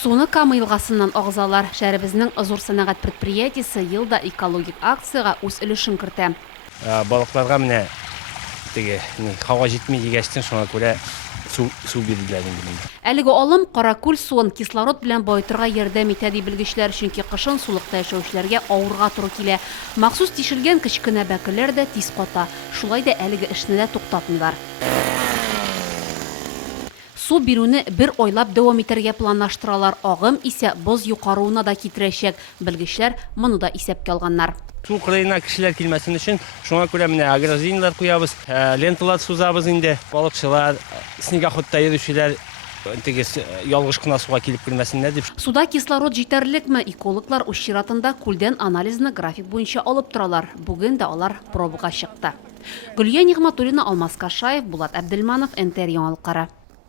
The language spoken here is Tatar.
Суны Кама елгасыннан агызалар. Шәребезнең зур сәнәгать предприятиесе елда экологик акцияга үз өлешен кертә. Балыкларга менә теге һава җитми дигәчтен шуңа күрә су бирделәр инде. Әлеге алым Каракүл суын кислород белән баетырга ярдәм итә ди белгечләр, чөнки кышын сулыкта яшәүчеләргә авырга туры килә. Махсус тишелгән кечкенә бәкеләр дә тиз ката. Шулай да әлеге эшне дә туктатмыйлар. Су бирүне бер айлап дәвам итәргә планлаштыралар. Агым исә боз юқаруына да китерәчәк. Белгечләр моны да исәпкә алганнар. Су кырыена кешеләр килмәсен өчен шуңа күрә менә ограждениелар куябыз, ленталар сузабыз инде. Балыкчылар, снегоходта йөрүчеләр ялгыш кына суга килеп килмәсеннәр дип. Суда кислород җитәрлекме? Экологлар үз чиратында күлдән анализны график буенча алып торалар. Бүген дә алар пробага чыкты. Гөлия Нигъматуллина, Алмаз Кашаев, Булат Әбделманов, НТР яңалыклары.